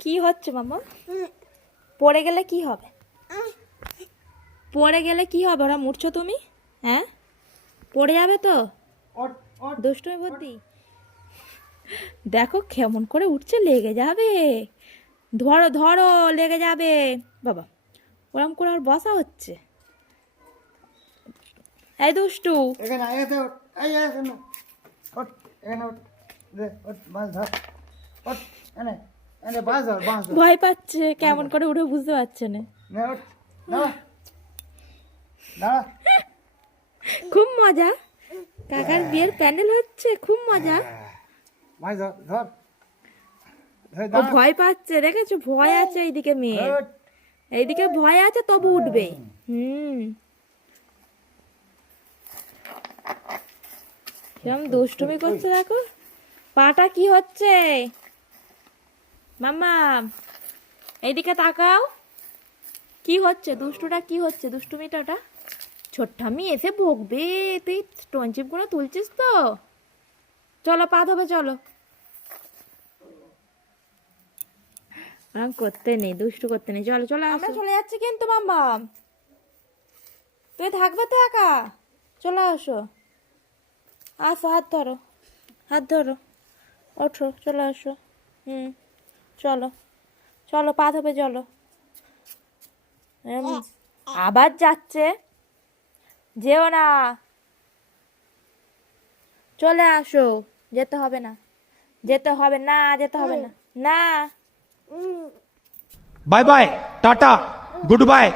কি হচ্ছে মামা? পড়ে গেলে কি হবে? পড়ে গেলে কি হবে? ওরা মুড়ছো তুমি? হ্যাঁ, পড়ে যাবে তো। দুষ্টুমি বুদ্ধি দেখো কেমন করে উঠছে, লেগে যাবে। ধরো ধরো, লেগে যাবে বাবা। ওরম করে আর বসা হচ্ছে। এই দুষ্টু, এখানে আয়াতে ওঠ, এই এখানে ওঠ, এখানে ওঠ, দে ওঠ, বাঁশ ধর, ওঠ, এনে এনে বাঁশ ধর, বাঁশ ধর, ভয় পাচ্ছে কেমন করে উঠে, বুঝতে পারছে না। নে ওঠ, দাঁড়া, দাঁড়া, খুব মজা, কাকার বিয়ের প্যান্ডেল হচ্ছে, খুব মজা। বাঁশ ধর, ধর, ধর, ও দাঁড়া, ভয় পাচ্ছে, দেখেছো? ভয় আছে এইদিকে মেয়ে, ওঠ, এইদিকে ভয় আছে তবু উঠবে। কিরম দুষ্টুমি করছে দেখো। পাটা কি হচ্ছে মাম্মা? এইদিকে তাকাও, কি হচ্ছে? দুষ্টুটা কি হচ্ছে? দুষ্টুমিটা ওটা ছোট্টামি এসে বকবে। তুই স্টোনচিপ গুলো তুলছিস তো? চলো পা ধোবে, চলো। করতে নেই, দুষ্টু করতে নেই। চলো চলো, আমরা চলে যাচ্ছি কিন্তু মাম্মা। তুমি থাকবে তো একা? চলে আসো, আসো, হাত ধরো, হাত ধরো, ওঠো, চলে আসো। চলো চলো, পা ধোবে, চলো। আবার যাচ্ছে, যেও না, চলে আসো। যেতে হবে না, যেতে হবে না, যেতে হবে না, না। Bye bye tata good bye.